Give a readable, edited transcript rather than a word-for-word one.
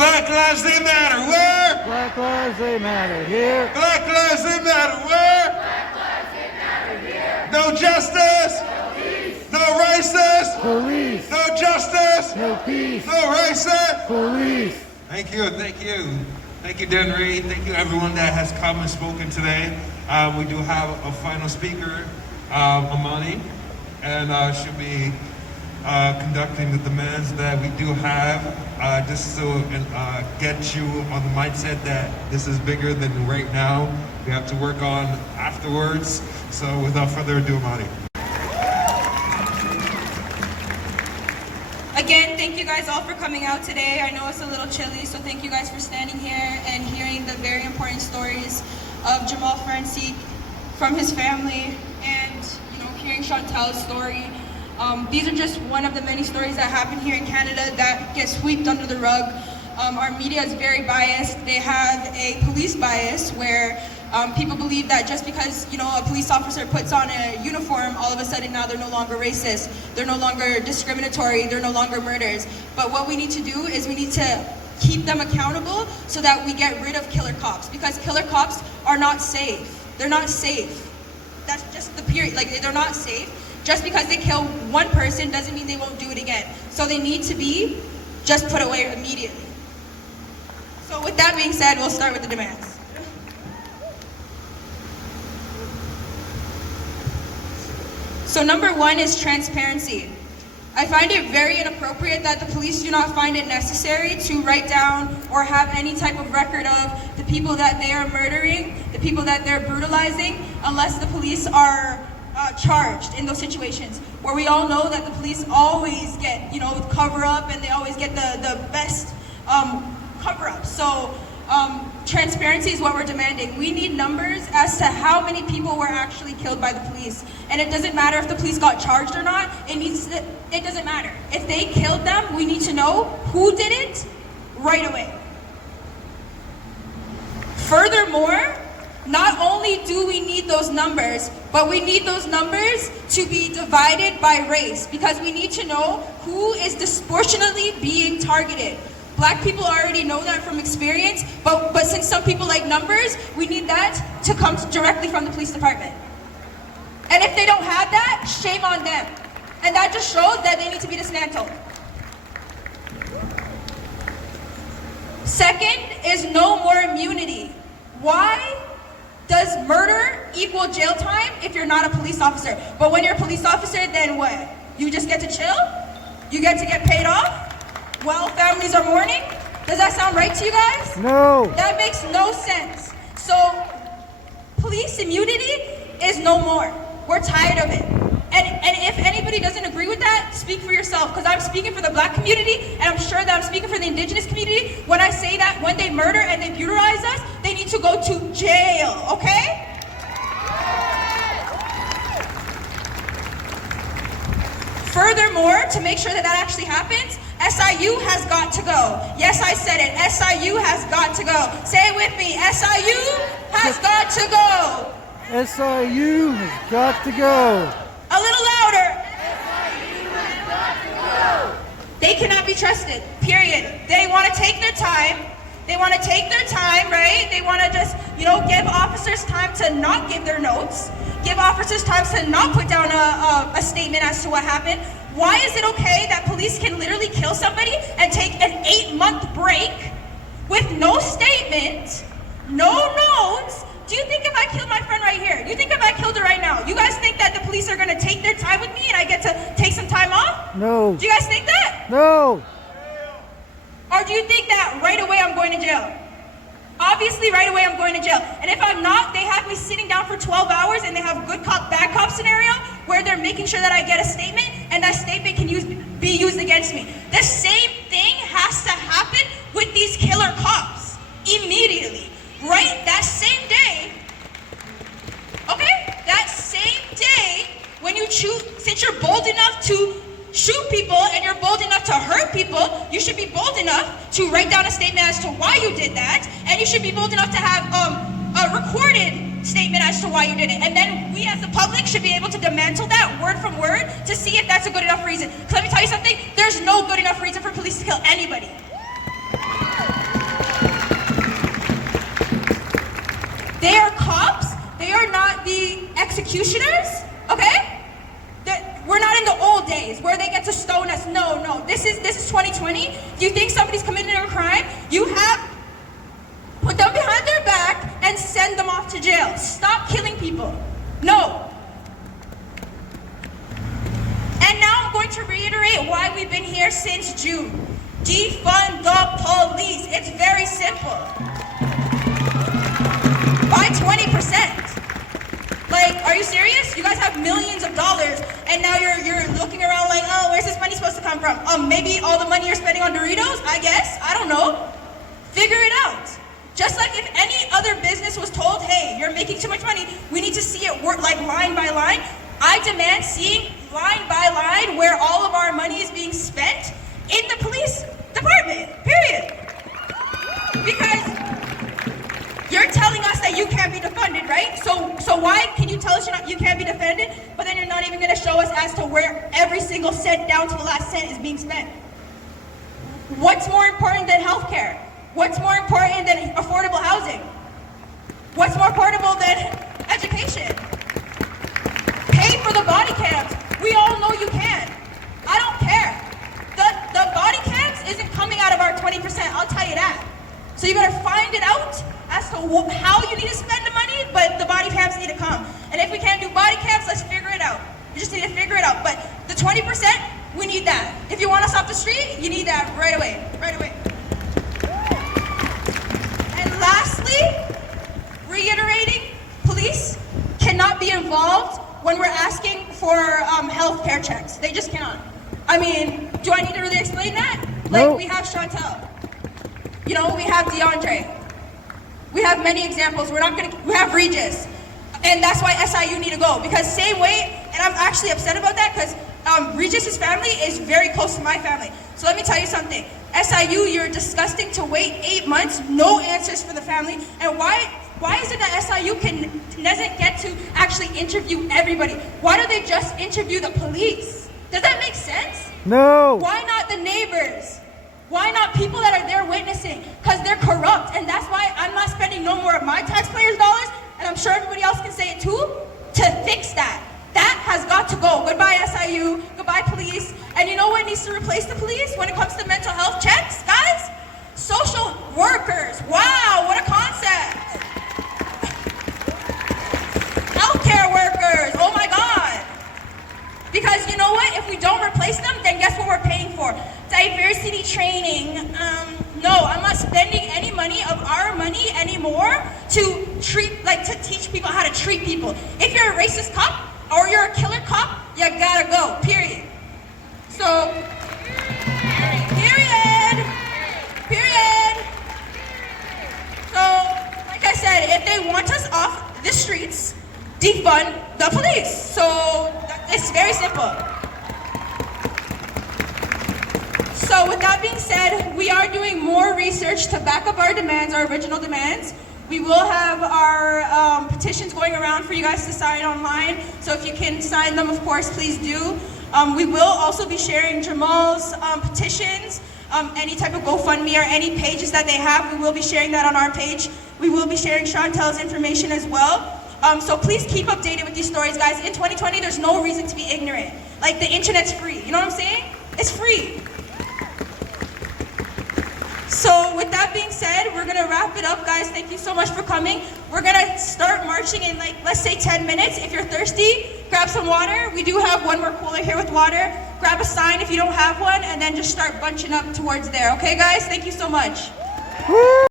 Black lives, they matter where? Black lives, they matter here. Black lives, they matter where? Black lives, they matter here. No justice. No peace. No racist. Police. No justice. No peace. No racist. Police. Thank you, thank you. Thank you, Denry. Thank you, everyone that has come and spoken today. We do have a final speaker, Amani, and she'll be conducting the demands that we do have, just to get you on the mindset that this is bigger than right now. We have to work on afterwards. So without further ado, Amani. Again, thank you guys all for coming out today. I know it's a little chilly, so thank you guys for standing here and hearing the very important stories of Jamal Forensic from his family, and hearing Chantel's story. These are just one of the many stories that happen here in Canada that get swept under the rug. Our media is very biased. They have a police bias where people believe that just because a police officer puts on a uniform, all of a sudden now they're no longer racist, they're no longer discriminatory, they're no longer murderers. But what we need to do is we need to keep them accountable so that we get rid of killer cops, because killer cops are not safe. They're not safe. That's just the period. Like, they're not safe. Just because they kill one person doesn't mean they won't do it again. So they need to be just put away immediately. So with that being said, we'll start with the demands. So number one is transparency. I find it very inappropriate that the police do not find it necessary to write down or have any type of record of the people that they are murdering, the people that they're brutalizing, unless the police are charged in those situations, where we all know that the police always get, cover up, and they always get the best cover up. So transparency is what we're demanding. We need numbers as to how many people were actually killed by the police. And it doesn't matter if the police got charged or not. It doesn't matter. If they killed them, we need to know who did it right away. Furthermore, not only do we need those numbers, but we need those numbers to be divided by race, because we need to know who is disproportionately being targeted. Black people already know that from experience, but since some people like numbers, we need that to come directly from the police department. And if they don't have that, shame on them. And that just shows that they need to be dismantled. Second is no more immunity. Why does murder equal jail time if you're not a police officer? But when you're a police officer, then what? You just get to chill? You get to get paid off while families are mourning? Does that sound right to you guys? No. That makes no sense. So police immunity is no more. We're tired of it. And if anybody doesn't agree with that, speak for yourself, because I'm speaking for the Black community, and I'm sure that I'm speaking for the Indigenous community when I say that when they murder and they brutalize us, they need to go to jail, okay? Furthermore, to make sure that that actually happens, S.I.U. has got to go. Yes, I said it. S.I.U. has got to go. Say it with me. S.I.U. has got to go. S.I.U. has got to go. A little louder. S.I.U. has got to go. They cannot be trusted, period. They want to take their time. They want to take their time, right? They want to just, give officers time to not give their notes. Give officers time to not put down a statement as to what happened. Why is it okay that police can literally kill somebody and take an 8-month break with no statement, no notes? Do you think if I killed my friend right here, do you think if I killed her right now, you guys think that the police are going to take their time with me and I get to take some time off? No. Do you guys think that? No. Or do you think that right away I'm going to jail? Obviously, right away I'm going to jail. And if I'm not, they have me sitting down for 12 hours and they have good cop, bad cop scenario where they're making sure that I get a statement and that statement can be used against me. The same thing has to happen with these killer cops immediately. Right? That same day, okay? That same day, when you choose, since you're bold enough to shoot people and you're bold enough to hurt people, you should be bold enough to write down a statement as to why you did that, and you should be bold enough to have a recorded statement as to why you did it. And then we as the public should be able to dismantle that word from word to see if that's a good enough reason. Because let me tell you something, there's no good enough reason for police to kill anybody. executioners, okay? We're not in the old days where they get to stone us. No. This is 2020. If you think somebody's committed a crime, you have put them behind their back and send them off to jail. Stop killing people. No. And now I'm going to reiterate why we've been here since June. Defund the police. It's very simple. By 20%. Like, are you serious? You guys have millions of dollars, and now you're looking around like, oh, where's this money supposed to come from? Maybe all the money you're spending on Doritos, I guess. I don't know. Figure it out. Just like if any other business was told, hey, you're making too much money, we need to see it work like line by line. I demand seeing line by line where all of our money is being spent in the police department, period. Because you're telling us that you can't be defunded, right? So why can you tell us you can't be defended, but then you're not even going to show us as to where every single cent down to the last cent is being spent? What's more important than healthcare? What's more important than affordable housing? What's more portable than education? Pay for the body cams. We all know you can. I don't care. The body cams isn't coming out of our 20%, I'll tell you that. So you better find it out as to how you need to spend the money, but the body cams need to come. And if we can't do body cams, let's figure it out. You just need to figure it out. But the 20%, we need that. If you want us off the street, you need that right away, right away. And lastly, reiterating, police cannot be involved when we're asking for health care checks. They just cannot. I mean, do I need to really explain that? Like, Nope. we have Chantel. You know, we have DeAndre. We have many examples. We have Regis. And that's why S.I.U need to go. Because same way, and I'm actually upset about that because Regis's family is very close to my family. So let me tell you something. S.I.U, you're disgusting to wait 8 months, no answers for the family. And why is it that S.I.U doesn't get to actually interview everybody? Why do they just interview the police? Does that make sense? No. Why not the neighbors? Why not people that are there witnessing? Because they're corrupt, and that's why I'm not spending no more of my taxpayers' dollars, and I'm sure everybody else can say it too, to fix that. That has got to go. Goodbye S.I.U, goodbye police. And you know what needs to replace the police when it comes to mental health checks, guys? Social workers. Wow, what a concept. Healthcare workers, oh my God. Because you know what, if we don't replace them, then guess what we're paying for? Diversity training. No, I'm not spending any money of our money anymore to teach people how to treat people. If you're a racist cop or you're a killer cop, you gotta go, period. So, period. So, like I said, if they want us off the streets, defund the police. So, it's very simple. So with that being said, we are doing more research to back up our demands, our original demands. We will have our petitions going around for you guys to sign online. So if you can sign them, of course, please do. We will also be sharing Jamal's petitions, any type of GoFundMe or any pages that they have. We will be sharing that on our page. We will be sharing Chantel's information as well. So please keep updated with these stories, guys. In 2020, there's no reason to be ignorant. Like, the internet's free. You know what I'm saying? It's free. So with that being said, we're gonna wrap it up, guys. Thank you so much for coming. We're gonna start marching in, like, let's say 10 minutes. If you're thirsty, grab some water. We do have one more cooler here with water. Grab a sign if you don't have one, and then just start bunching up towards there. Okay, guys? Thank you so much. Woo!